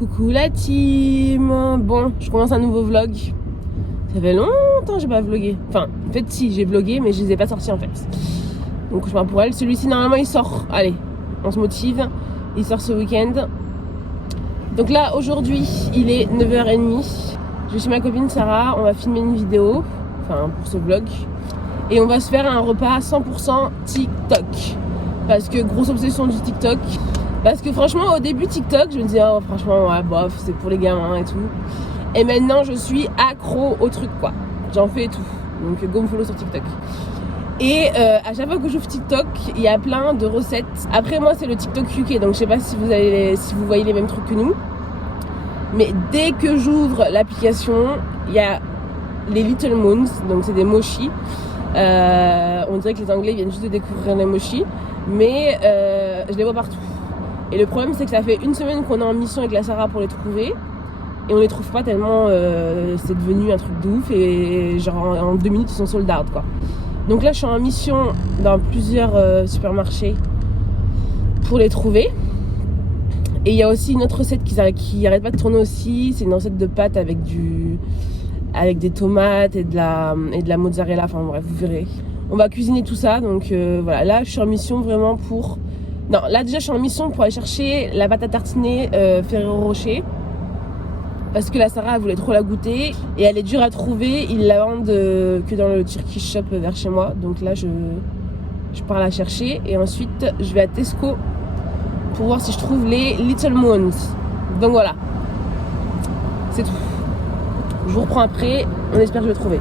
Coucou la team. Bon, je commence un nouveau vlog. Ça fait longtemps que j'ai pas vlogué. Enfin, en fait si, j'ai vlogué mais je les ai pas sortis en fait. Donc je m'en pour elle. Celui-ci normalement il sort. Allez, on se motive. Il sort ce week-end. Donc là aujourd'hui il est 9h30. Je suis ma copine Sarah. On va filmer une vidéo. Enfin pour ce vlog. Et on va se faire un repas 100% TikTok. Parce que grosse obsession du TikTok. Parce que franchement au début TikTok je me disais oh franchement ouais, bof c'est pour les gamins et tout. Et maintenant je suis accro au truc quoi. J'en fais et tout. Donc go me follow sur TikTok. Et à chaque fois que j'ouvre TikTok il y a plein de recettes. Après moi c'est le TikTok UK donc je sais pas si vous voyez les mêmes trucs que nous. Mais dès que j'ouvre l'application il y a les Little Moons. Donc c'est des mochis. On dirait que les Anglais viennent juste de découvrir les mochis. Mais je les vois partout. Et le problème c'est que ça fait une semaine qu'on est en mission avec la Sarah pour les trouver. Et on les trouve pas tellement c'est devenu un truc de ouf. Et genre en 2 minutes ils sont sold out quoi. Donc là je suis en mission dans plusieurs supermarchés pour les trouver. Et il y a aussi une autre recette qui arrête pas de tourner aussi. C'est une recette de pâtes avec des tomates et de la mozzarella. Enfin bref vous verrez. On va cuisiner tout ça. Donc voilà, là je suis en mission vraiment pour... Non, là déjà je suis en mission pour aller chercher la pâte à tartiner Ferrero Rocher. Parce que la Sarah elle voulait trop la goûter. Et elle est dure à trouver. Ils la vendent que dans le Turkish Shop vers chez moi. Donc là je pars la chercher. Et ensuite je vais à Tesco pour voir si je trouve les Little Moons. Donc voilà. C'est tout. Je vous reprends après. On espère que je vais trouver.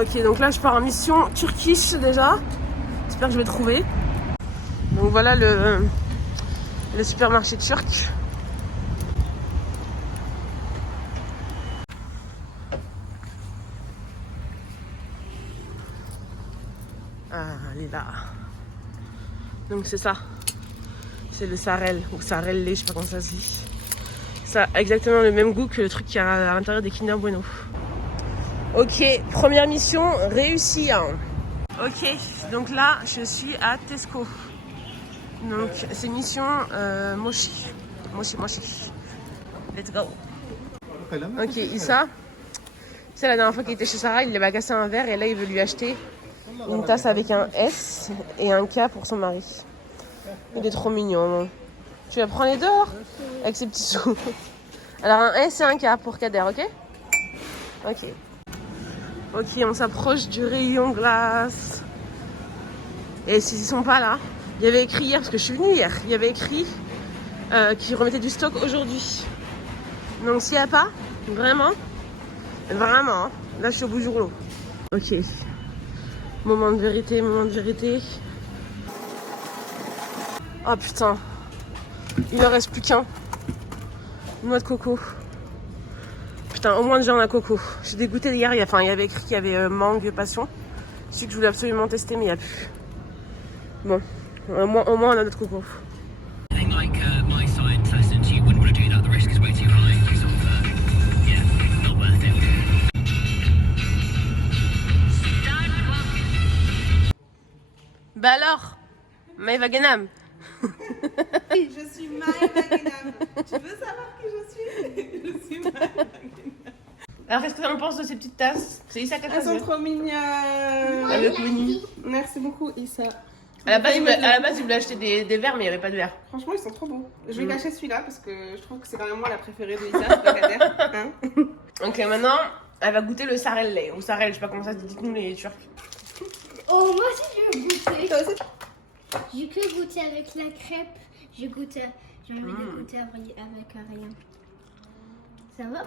Ok, donc là je pars en mission Turkish déjà. J'espère que je vais trouver. Donc voilà le supermarché turc. Ah, elle est là. Donc c'est ça. C'est le sarel ou sarelle, je sais pas comment ça se dit. Ça a exactement le même goût que le truc qui a à l'intérieur des Kinder Bueno. Ok, première mission réussie. Ok, donc là je suis à Tesco. Donc c'est mission mochi. Let's go. Ok, Issa. C'est la dernière fois qu'il était chez Sarah, il lui avait cassé un verre et là il veut lui acheter une tasse avec un S et un K pour son mari. Il est trop mignon. Tu vas prendre les deux alors avec ses petits sous. Alors un S et un K pour Kader, ok? Ok. Ok, on s'approche du rayon glace. Et s'ils sont pas là, il y avait écrit hier, parce que je suis venue hier, il y avait écrit qu'ils remettaient du stock aujourd'hui. Donc s'il n'y a pas, vraiment, là je suis au bout du rouleau. Ok. Moment de vérité. Oh putain. Il ne reste plus qu'un. Noix de coco. Putain, au moins déjà on a coco. J'ai dégoûté hier, il y avait écrit qu'il y avait mangue passion. Celui que je voulais absolument tester mais il n'y a plus. Bon, au moins on a notre coco. Bah alors, Maëva Genam. Oui, je suis Maëva Genam. Tu veux savoir qui je suis? Je suis Maëva Genam. Alors qu'est-ce que tu en penses de ces petites tasses? C'est Issa qui a Elles sont choisi. trop mignonnes. Avec Winnie. Merci beaucoup Issa. À la base, il voulait acheter des verres, mais il n'y avait pas de verre. Franchement, ils sont trop beaux. Je vais cacher celui-là parce que je trouve que c'est quand même moi la préférée de Issa, c'est pas Kader. Hein? Ok, maintenant, elle va goûter le sarelle ou sarelle, je sais pas comment ça se dit, dites-nous les Turcs. Oh, moi aussi je veux goûter. Toi aussi? J'ai que goûté avec la crêpe. J'ai envie de goûter avec rien. Ça va?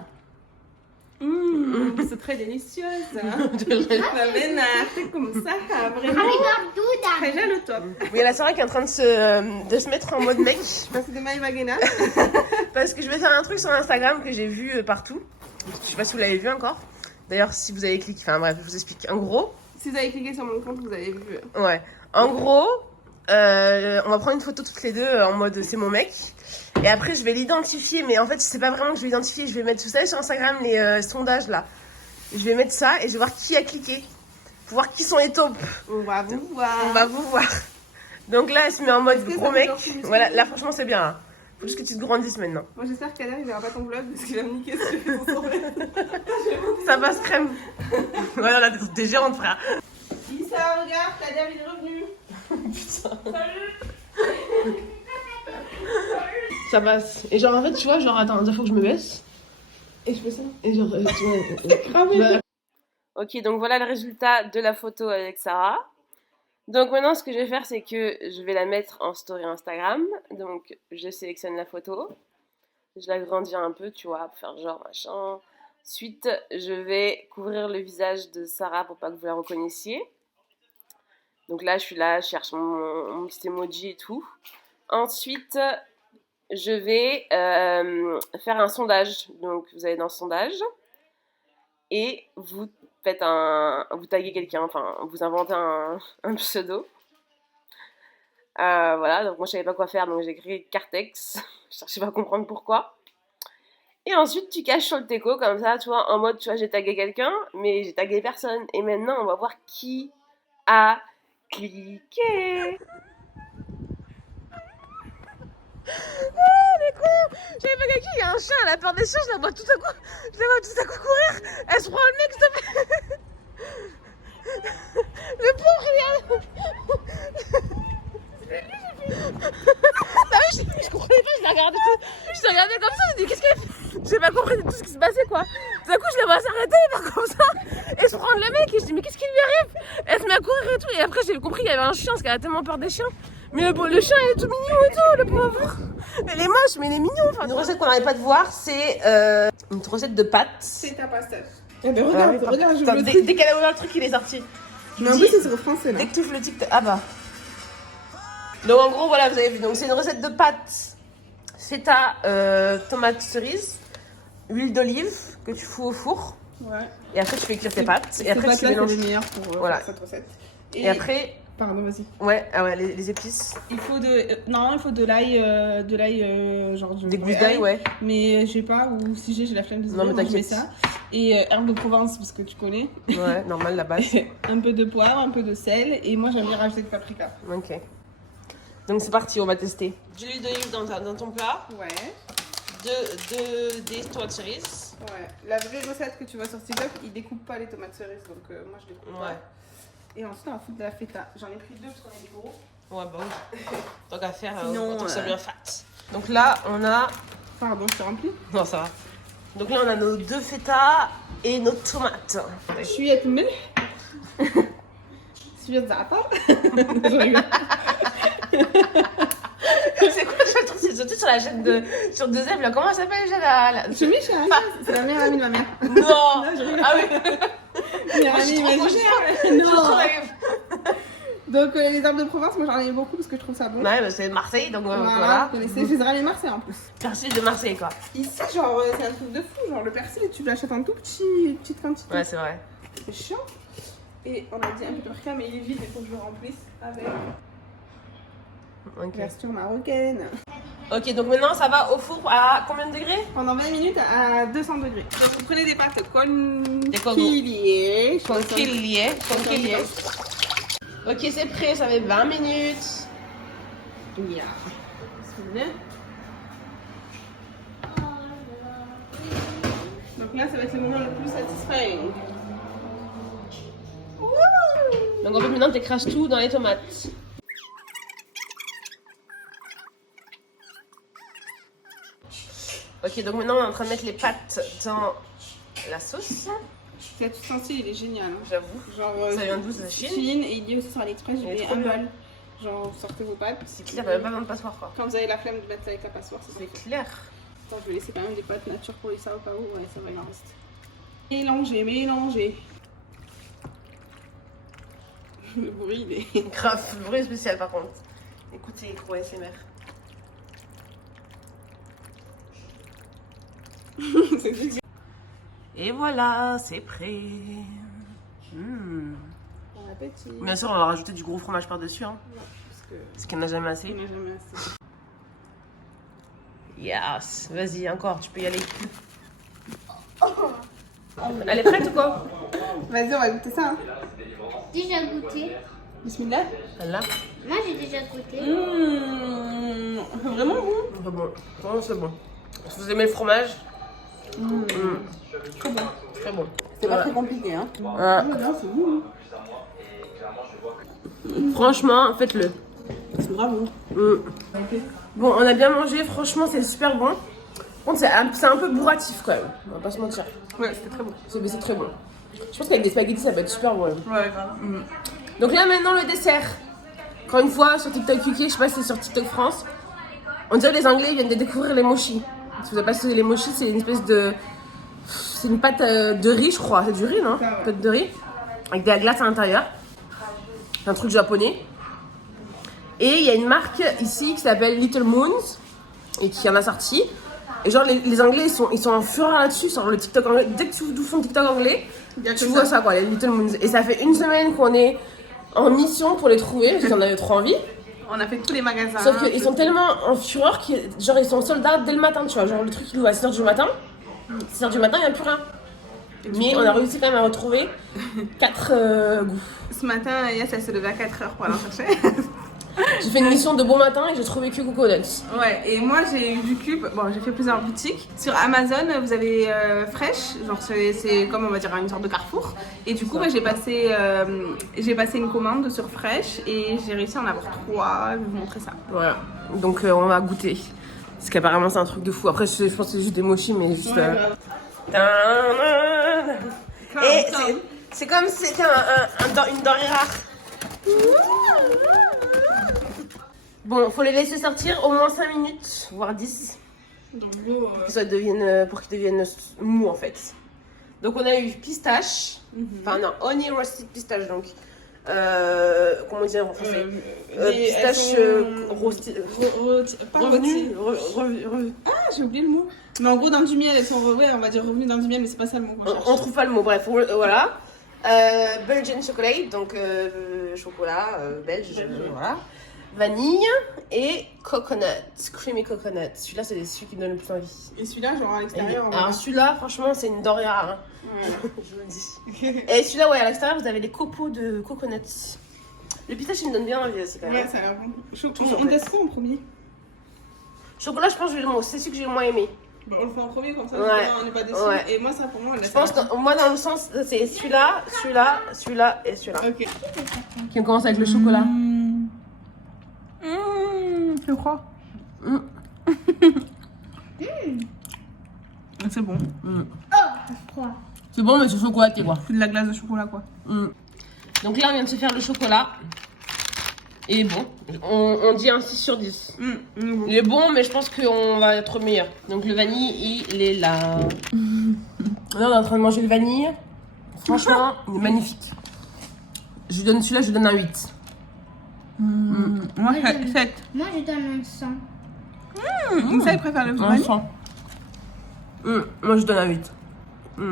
C'est très délicieuse. Hein? Ça m'énerve comme ça, vraiment. Très bien le top. Oui, il y a la Sarah qui est en train de se mettre en mode mec. Merci de Maëva Genam. Parce que je vais faire un truc sur Instagram que j'ai vu partout. Je sais pas si vous l'avez vu encore. D'ailleurs, si vous avez cliqué, enfin bref, je vous explique. En gros, Si vous avez cliqué sur mon compte, vous avez vu. ouais. En gros, on va prendre une photo toutes les deux en mode c'est mon mec. Et après, je vais l'identifier. Mais en fait, je sais pas vraiment que je vais l'identifier. Je vais mettre, vous savez, sur Instagram, les sondages là. Je vais mettre ça et je vais voir qui a cliqué. Pour voir qui sont les taupes. On va vous voir. On va vous voir. Donc là, elle se met en mode Est-ce que gros ça fait mec. genre tout le Voilà, truc là, franchement, c'est bien. Hein. Faut juste que tu te grandisses maintenant. Moi j'espère qu'Ader il verra pas ton vlog parce qu'il va me niquer si je fais son sourire. Ça passe crème. Voilà, là, t'es géante, frère. Issa, regarde, Kader il est revenu. Putain. Salut. Ça passe. Et genre, en fait, tu vois, genre, attends, il faut que je me baisse. Et je fais ça. Et genre, tu vois. Cramé. Ok, donc voilà le résultat de la photo avec Sarah. Donc maintenant, ce que je vais faire, c'est que je vais la mettre en story Instagram. Donc, je sélectionne la photo. Je l'agrandis un peu, tu vois, pour faire genre machin. Ensuite, je vais couvrir le visage de Sarah pour pas que vous la reconnaissiez. Donc là, je cherche mon petit emoji et tout. Ensuite, je vais faire un sondage. Donc, vous allez dans le sondage et vous vous taguez quelqu'un, enfin, vous inventez un pseudo. Voilà, donc moi je savais pas quoi faire, donc j'ai écrit Cartex. Je cherchais pas à comprendre pourquoi. Et ensuite, tu caches sur le teco, comme ça, tu vois, en mode, tu vois, j'ai tagué quelqu'un, mais j'ai tagué personne. Et maintenant, on va voir qui a cliqué. J'avais pas quelqu'un, il y a un chien, elle a peur des chiens, je la vois tout à coup courir. Elle se prend le mec, s'il te plaît. Le pauvre, il est... Non, mais je comprenais pas, je l'ai regardé comme ça, j'ai dit qu'est-ce qu'elle fait. J'ai pas compris tout ce qui se passait, quoi. Tout à coup, je la vois s'arrêter, faire comme ça, et se prendre le mec, et je dis mais qu'est-ce qui lui arrive. Elle se met à courir et tout, et après j'ai compris qu'il y avait un chien, parce qu'elle a tellement peur des chiens. Mais le chien il est tout mignon et tout, le pauvre. Elle est moche, mais il est mignon. Enfin, une recette qu'on n'arrête pas de voir, c'est une recette de pâtes. C'est ta pastage. Eh ben regarde, regarde, je veux dès qu'elle a ouvert le truc, il est sorti. Mais en plus, c'est sur français là. Dès que tu ouvres le TikTok. Ah bah. Donc en gros, voilà, vous avez vu. Donc c'est une recette de pâtes feta, tomate cerise, huile d'olive que tu fous au four. Ouais. Et après, tu fais cuire tes pâtes. Et après, tu mélanges. mélanges. C'est les meilleurs pour Voilà. faire cette recette. Et après. Pardon, vas-y. Ouais, les épices. Il faut de l'ail, genre des gousses d'ail, ouais. Mais j'ai pas, ou si j'ai la flemme de non, mais je mets ça. Et herbes de Provence, parce que tu connais. Ouais, normal, la base. Un peu de poivre, un peu de sel, et moi j'aime bien rajouter de paprika. Ok. Donc c'est parti, on va tester. De l'huile d'olive dans ton plat. Ouais. Des tomates cerises. Ouais. La vraie recette que tu vois sur TikTok, ils découpent pas les tomates cerises, donc moi je les coupe pas. Et ensuite on va foutre de la feta. J'en ai pris 2 parce qu'on est des gros. Ouais, bah oui. Tant qu'à faire, sinon, tant que ça bien fat. Donc là, on a... Pardon, je te remplis. Non, ça va. Donc là, on a nos 2 feta et nos tomates. Je suis avec milk. Je suis avec za'atar. Je rigole. C'est quoi ce truc? C'est surtout sur la chaîne de... Sur 2M, là. Comment elle s'appelle déjà Je suis Micha, c'est la meilleure amie de ma mère. Non, Non, je rigole. Ah oui. Meilleure Moi, je suis amie trop imaginaire. Non. Donc les herbes de Provence, moi j'en ai beaucoup parce que je trouve ça bon. Ouais, bah, c'est de Marseille, donc Voilà, voilà. vous connaissez, je les ramène Marseille en plus. Persil de Marseille, quoi. Ici, genre, c'est un truc de fou. Genre, le persil, tu l'achètes en petite quantité. Ouais, c'est vrai. C'est chiant. Et on a dit un peu de paprika, mais il est vide, il faut que je le remplisse avec Ok. version marocaine. Ok, donc maintenant, ça va au four à combien de degrés? Pendant 20 minutes à 200 degrés. Donc, vous prenez des pâtes conquiliées. Conquiliées. Ok, c'est prêt, ça fait 20 minutes. Yeah. Donc là, ça va être le moment le plus satisfaisant. Donc en fait, maintenant, tu craches tout dans les tomates. Ok, donc maintenant, on est en train de mettre les pâtes dans la sauce. Cet ustensile, il est génial. Hein. J'avoue. Genre, ça vient d'où, ça, Chine? Chine, et il dit aussi sur AliExpress, j'ai payé trop 1 bien. bol. Genre, vous sortez vos pâtes. C'est clair, il n'y a même pas besoin de passoire, quoi. Quand vous avez la flemme de mettre ça avec la passoire, c'est C'est clair. Attends, je vais laisser quand même des pâtes nature pour les ça au cas où. Ouais, ça va, il en reste. Mélanger. Le bruit, il est... Grave, le bruit est spécial par contre. Écoutez, trop ASMR. C'est dégueu. Et voilà, c'est prêt. Bon appétit. Bien sûr, on va rajouter du gros fromage par-dessus, hein. Non, Parce qu'il n'y en a jamais assez. on n'a jamais assez. Yes, vas-y, encore, tu peux y aller. Elle est prête ou quoi? Vas-y, on va goûter ça. Hein. Déjà goûté. Bismillah. Celle-là. Moi, j'ai déjà goûté. Vraiment bon. C'est bon. Vraiment, c'est bon. Si vous aimez le fromage, Très bon. très bon. C'est pas Ouais. très compliqué, hein. Ouais. C'est bon. Franchement, faites-le. C'est bravo. Bon, on a bien mangé, franchement, c'est super bon. Par contre, c'est un peu bourratif quand même, on va pas se mentir. Ouais, c'était très bon. C'est très bon. Je pense qu'avec des spaghettis, ça va être super bon. Ouais, grave. Donc là, maintenant, le dessert. Encore une fois, sur TikTok UK, je sais pas si c'est sur TikTok France, on dirait que les Anglais viennent de découvrir les mochis. Si vous avez pas essayé les mochis, c'est une espèce de. C'est une pâte de riz, je crois. C'est du riz, non? Pâte de riz. Avec de la glace à l'intérieur. C'est un truc japonais. Et il y a une marque ici qui s'appelle Little Moons et qui en a sorti. Et genre, les Anglais, ils sont en fureur là-dessus, sur le TikTok anglais. Dès que tu ouvres ton TikTok anglais, tu vois ça, quoi, les Little Moons. Et ça fait une semaine qu'on est en mission pour les trouver, parce qu'on avait trop envie. On a fait tous les magasins. Sauf qu'ils sont tellement en fureur qu'ils ils sont sold out dès le matin, tu vois. Genre, le truc, il ouvre à 6h du matin. 6h du matin, il n'y a plus rien. Mais on a réussi quand même à retrouver 4 goûts. Ce matin, Yass, elle s'est levée à 4h pour aller en chercher. J'ai fait une mission de bon matin et j'ai trouvé que coconuts. Ouais, et moi j'ai eu du cube. Bon, j'ai fait plusieurs boutiques. Sur Amazon, vous avez Fresh, genre c'est comme on va dire une sorte de Carrefour. Et du coup, bah, j'ai passé une commande sur Fresh et j'ai réussi à en avoir 3. Je vais vous montrer ça. Voilà, donc on va goûter. Parce qu'apparemment c'est un truc de fou. Après, je pense que c'est juste des mochis, mais juste. Et c'est comme si c'était une denrée rare. Bon, faut les laisser sortir au moins 5 minutes, voire 10. Donc, beau, Pour qu'ils deviennent mous en fait. Donc on a eu pistache, enfin non, honey roasted pistache donc. Comment dire en français pistache roasted. Pas revenu. Ah, j'ai oublié le mot. Mais en gros, dans du miel, elles sont on va dire revenues dans du miel, mais c'est pas ça le mot qu'on cherche. On trouve pas le mot, bref, voilà. Belgian chocolate, donc chocolat belge, voilà. Vanille et coconut, creamy coconut. Celui-là, c'est celui qui me donne le plus envie. Et celui-là, genre à l'extérieur. Alors celui-là, franchement, c'est une denrée rare. Hein. Ouais. Je vous le dis. Et celui-là, ouais, à l'extérieur, vous avez des copeaux de coconut. Le pistache, il me donne bien envie aussi, quand même. Ouais, ça a l'air bon. Tout On teste quoi en premier? Chocolat, je pense que c'est celui que j'ai le moins aimé. Bah, on le fait en premier, comme ça, Ouais. on n'est pas déçus. Ouais. Et moi, ça pour moi, Je pense que moi, dans le sens, c'est celui-là, celui-là, celui-là et celui-là. Ok. Qui commence avec le chocolat. Je crois. C'est bon. Oh, froid. C'est bon, mais c'est chocolaté, quoi. C'est de la glace de chocolat, quoi. Donc là, on vient de se faire le chocolat. Il est bon. On dit un 6 sur 10. Il est bon, mais je pense qu'on va être meilleur. Donc le vanille, il est là. Là, on est en train de manger le vanille. Franchement, il est magnifique. Celui-là, je lui donne un 8. Moi, 7. Moi, je donne un 100. Ça, il préfère le Un vanille. 100. Moi, je donne un 8. Ouais,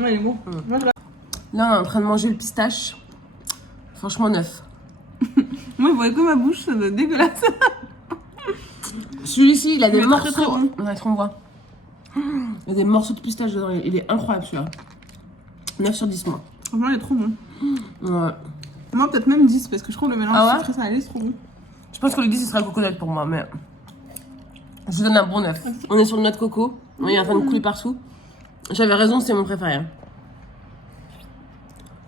il est bon. Moi, Là, on est en train de manger le pistache. Franchement, 9. Moi, vous voyez que ma bouche, c'est dégueulasse. Celui-ci, il a des Il est morceaux. très, très bon. On a trop voit. Il y a des morceaux de pistache dedans. Il est incroyable celui-là. 9 sur 10, moi. Franchement, il est trop bon. Ouais. Moi, peut-être même 10, parce que je trouve le mélange Ah ouais sucré salé, c'est trop bon. Je pense que le 10, ce sera le coconut pour moi, mais. Je donne un bon 9. On est sur le noix de coco. Il est en train de couler partout. J'avais raison, c'est mon préféré.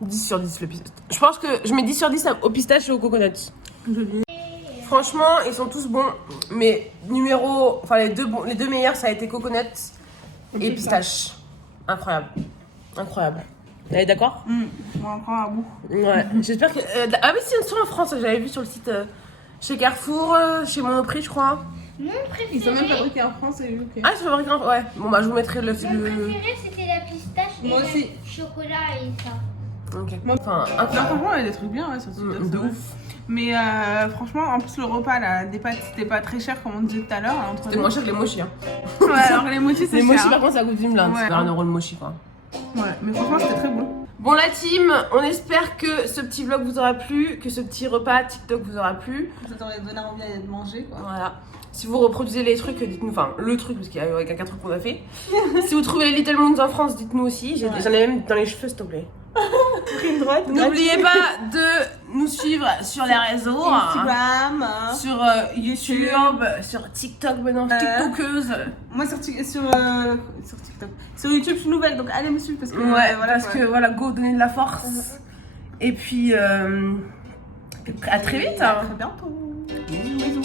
10 sur 10 le pistache. Je pense que je mets 10 sur 10 au pistache et au coconut. Franchement, ils sont tous bons. Mais les deux meilleurs, ça a été coconut et pistache. Incroyable. Incroyable. Vous êtes d'accord? On va en prendre un bout. Ouais. J'espère que. Ah oui, si, ils sont en France. J'avais vu sur le site chez Carrefour, chez Monoprix, je crois. Mon Ils sont même préféré, fabriqués en France et UK. Ah, c'est fabriqué en. Ouais. Bon, bah, je vous mettrai le. mon préféré c'était la pistache et Moi le aussi. chocolat et ça. Ok. Moi- Enfin, Non, incroyable. franchement, il y a des trucs bien ouais, sur ce site. De ouf. Mais franchement, en plus, le repas, là, des pâtes, c'était pas très cher, comme on disait tout à l'heure. Entre C'était moins cher que les mochis. Hein. Ouais, alors les mochis, c'est Les mochis, cher. par contre, ça coûte une blinde. Ouais. C'est 1 euro le mochi, quoi. Ouais, mais franchement, c'était très bon. Bon, la team, on espère que ce petit vlog vous aura plu, que ce petit repas TikTok vous aura plu. Ça t'aurait donné envie de manger, quoi. Voilà. Si vous reproduisez les trucs, dites-nous, enfin le truc, parce qu'il y a avec un 4 trucs qu'on a fait. Si vous trouvez les Little Moons en France, dites-nous aussi. J'en ai même dans les cheveux, s'il te plaît. Pris une droite. N'oubliez pas de nous suivre sur les réseaux. Instagram. Sur YouTube, sur TikTok maintenant, TikTokeuse. Moi sur TikTok. Sur YouTube, je suis nouvelle, donc allez me suivre parce que Ouais, voilà, parce que voilà, go, donner de la force. Et puis, à très vite. À très bientôt. Bisous.